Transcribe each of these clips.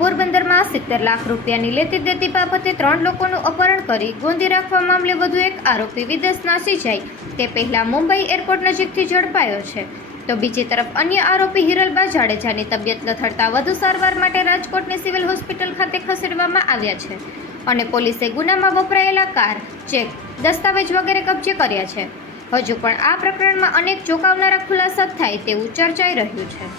પોરબંદરમાં 70 લાખ રૂપિયાની લેતી દેતી બાબતે 3 લોકોનું અપહરણ કરી ગોંધી રાખવા મામલે વધુ એક આરોપી વિદેશ નાસી જાય તે પહેલા મુંબઈ એરપોર્ટ નજીકથી ઝડપાયો છે. તો બીજી તરફ અન્ય આરોપી હિરલબા જાડેજાની તબિયત લથડતા વધુ સારવાર માટે રાજકોટની સિવિલ હોસ્પિટલ ખાતે ખસેડવામાં આવ્યા છે અને પોલીસે ગુનામાં વપરાયેલા કાર, ચેક, દસ્તાવેજ વગેરે કબજે કર્યા છે. હજુ પણ આ પ્રકરણમાં અનેક ચોંકાવનારા ખુલાસા થાય તેવું ચર્ચાઈ રહ્યું છે.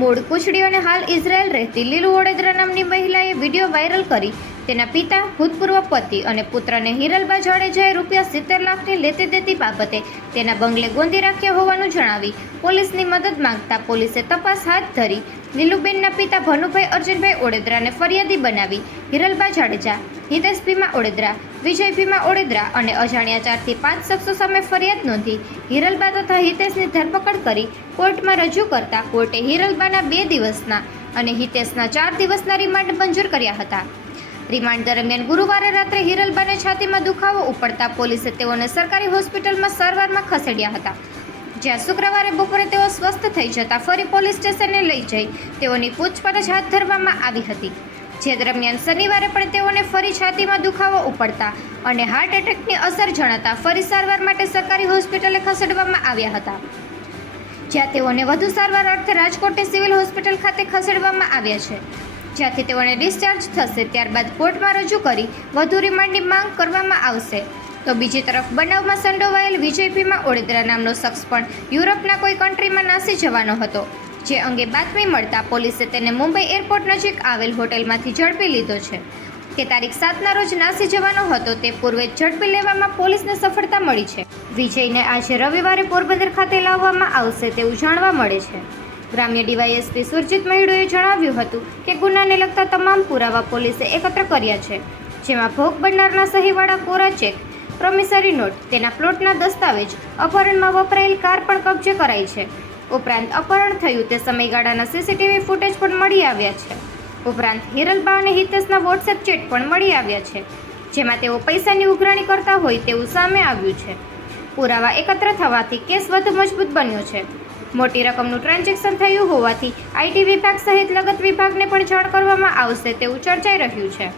મૂળ કુચડી અને હાલ ઇઝરાયલ રહેતી લીલુ ઓડેદરા નામની મહિલાએ વિડીયો વાયરલ કરી તેના પિતા, ભૂતપૂર્વ પતિ અને પુત્રને હિરલબા જાડેજાએ રૂપિયા 70 લાખની લેતી દેતી બાબતે તેના બંગલે ગોંધી રાખ્યા હોવાનું જણાવી પોલીસની મદદ માંગતા પોલીસે તપાસ હાથ ધરી લીલુબેનના પિતા ભનુભાઈ અર્જુનભાઈ ઓડેદરાને ફરિયાદી બનાવી હિરલબા જાડેજા, હિતેશ ભીમા ઓડેદરા, વિજય ભીમા ઓડેદરા અને અજાણ્યા 4 થી 5 શખ્સો સામે ફરિયાદ નોંધી હિરલબા તથા હિતેશની ધરપકડ કરી કોર્ટમાં રજૂ કરતા કોર્ટે હિરલબાના 2 દિવસના અને હિતેશના 4 દિવસના રિમાન્ડ મંજૂર કર્યા હતા. રિમાન્ડ દરમિયાન ગુરુવારે રાત્રે હિરલબાને છાતીમાં દુખાવો ઉપડતા પોલીસે તેઓને સરકારી હોસ્પિટલમાં સારવારમાં ખસેડ્યા હતા, જ્યાં શુક્રવારે બપોરે તેઓ સ્વસ્થ થઈ જતા ફરી પોલીસ સ્ટેશને લઈ જઈ તેઓની પૂછપરછ હાથ ધરવામાં આવી હતી. જે દરમિયાન શનિવારે પણ તેઓને ફરી છાતીમાં દુખાવો ઉપડતા અને હાર્ટ એટેકની અસર જણાતા ફરી સારવાર માટે સરકારી હોસ્પિટલે ખસેડવામાં આવ્યા હતા, જ્યાં તેઓને વધુ સારવાર અર્થે રાજકોટની સિવિલ હોસ્પિટલ ખાતે ખસેડવામાં આવ્યા છે, જ્યાંથી તેઓને ડિસ્ચાર્જ થશે ત્યારબાદ કોર્ટમાં રજૂ કરી વધુ રિમાન્ડની માંગ કરવામાં આવશે. તો બીજી તરફ બનાવમાં સંડોવાયેલ વિજય ભીમા ઓડેદરા નામનો શખ્સ પણ યુરોપના કોઈ કન્ટ્રીમાં નાસી જવાનો હતો, જે અંગે બાતમી મળતા પોલીસે તેને મુંબઈ એરપોર્ટ નજીક આવેલ હોટેલમાંથી ઝડપી લીધો છે. તે તારીખ 7ના રોજ નાસી જવાનો હતો તે પૂર્વે ઝડપી લેવામાં પોલીસને સફળતા મળી છે. વિજયને આજે રવિવારે પોરબંદર ખાતે લાવવામાં આવશે તેવું જાણવા મળે છે. ગ્રામ્ય ડીવાયએસપી સુરજીત મહિડોએ જણાવ્યું હતું કે ગુનાને લગતા તમામ પુરાવા પોલીસે એકત્ર કર્યા છે, જેમાં ભોગ બનનારના સહીવાળા કોરા ચેક, પ્રોમિસરી નોટ, તેના પ્લોટના દસ્તાવેજ, અપહરણમાં વપરાયેલ કાર પણ કબજે કરાઈ છે. ઉપરાંત અપહરણ થયું તે સમયગાળાના સીસીટીવી ફૂટેજ પણ મળી આવ્યા છે. ઉપરાંત હિરલબા અને હિતેશના વોટ્સએપ ચેટ પણ મળી આવ્યા છે, જેમાં તેઓ પૈસાની ઉઘરાણી કરતા હોય તેવું સામે આવ્યું છે. પુરાવા એકત્ર થવાથી કેસ વધુ મજબૂત બન્યો છે. મોટી રકમનું ટ્રાન્ઝેક્શન થયું હોવાથી આઈટી વિભાગ સહિત લગત વિભાગને પણ જાણ કરવામાં આવશે તેવું ચર્ચાઈ રહ્યું છે.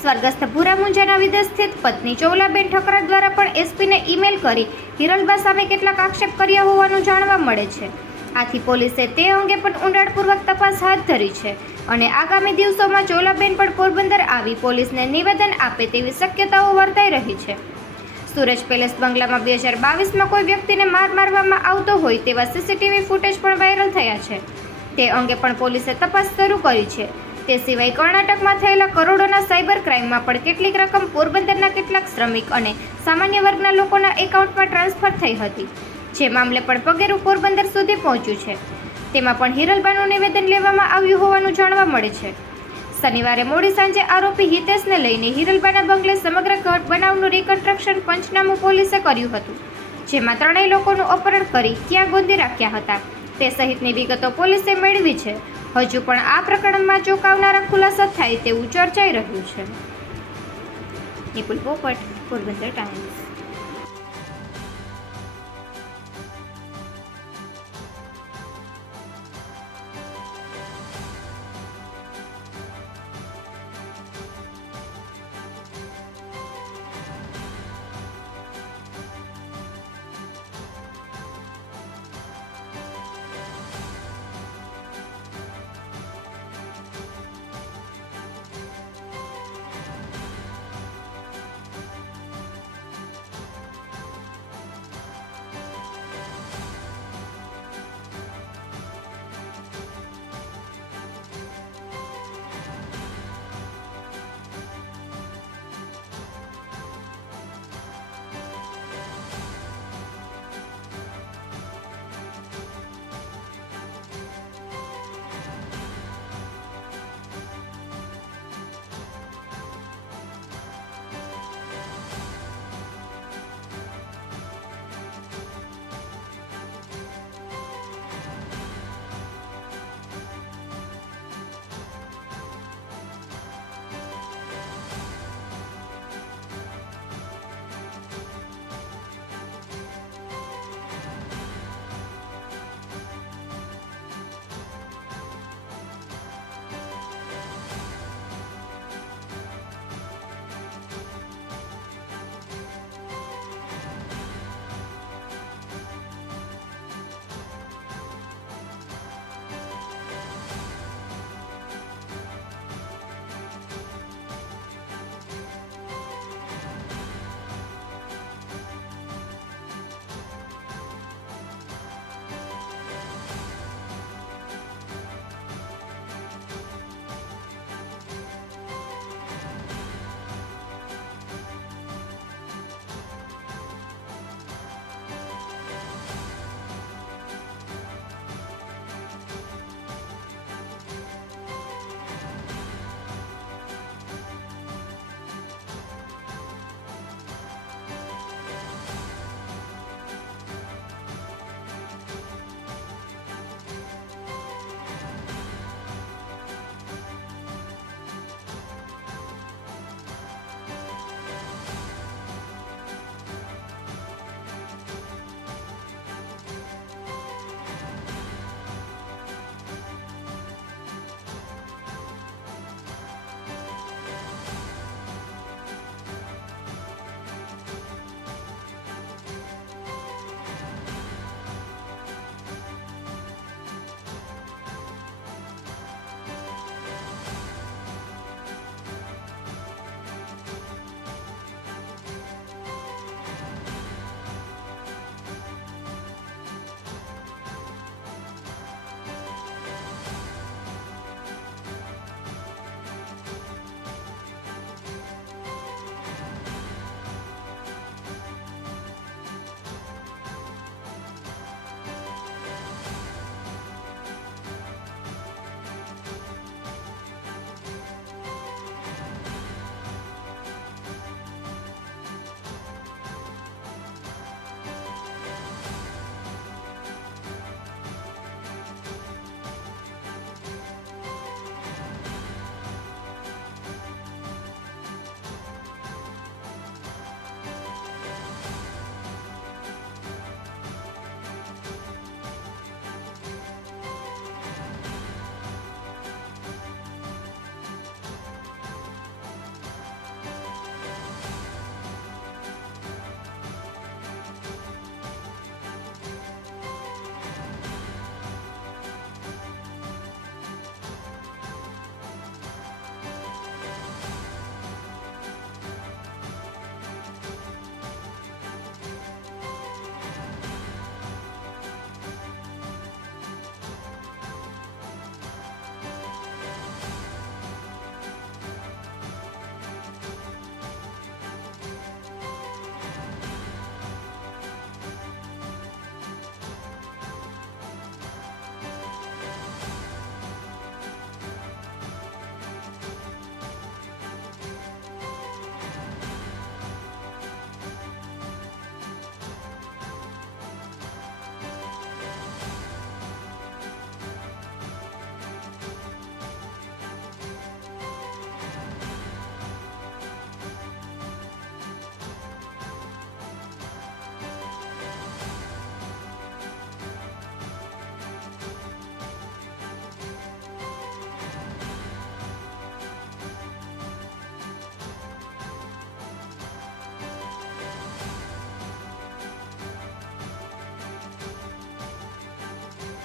સ્વર્ગસ્થ ભૂરા મુંજાના વિદેશ સ્થિત પત્ની ચોલાબેન ઠકરા દ્વારા પણ એસપીને ઈમેલ કરી હિરલબા સામે કેટલાક આક્ષેપ કર્યા હોવાનું જાણવા મળે છે. આથી પોલીસે તે અંગે પણ ઊંડાણપૂર્વક તપાસ હાથ ધરી છે અને આગામી દિવસોમાં ચોલાબેન પણ પોરબંદર આવી પોલીસને નિવેદન આપે તેવી શક્યતાઓ વર્તાઈ રહી છે. સુરજ પેલેસ બંગલામાં 2022માં કોઈ વ્યક્તિને મારવામાં આવતો હોય તેવા સીસીટીવી ફૂટેજ પણ વાયરલ થયા છે. તે અંગે પણ પોલીસે તપાસ શરૂ કરી છે. તે સિવાય કર્ણાટકમાં થયેલા કરોડોના સાયબર ક્રાઇમમાં પણ કેટલીક રકમ પોરબંદરના કેટલાક શ્રમિક અને સામાન્ય વર્ગના લોકોના એકાઉન્ટમાં ટ્રાન્સફર થઈ હતી, જે મામલે પણ પગેરું પોરબંદર સુધી પહોંચ્યું છે. તેમાં પણ હિરલબાનું નિવેદન લેવામાં આવ્યું હોવાનું જાણવા મળે છે. શનિવારે મોડી સાંજે આરોપી હિતેશને લઈને હિરલબાના બંગલે સમગ્ર બનાવનું રિકન્સ્ટ્રક્શન પંચનામું પોલીસે કર્યું હતું, જેમાં 3 લોકોનું અપહરણ કરી ક્યાં ગોંધી રાખ્યા હતા તે સહિતની વિગતો પોલીસે મેળવી છે. હજુ પણ આ પ્રકરણમાં ચોંકાવનારા ખુલાસા થાય તેવું ચર્ચાઈ રહ્યું છે. નિપુલ પોપટ, પોરબંદર ટાઈમ્સ.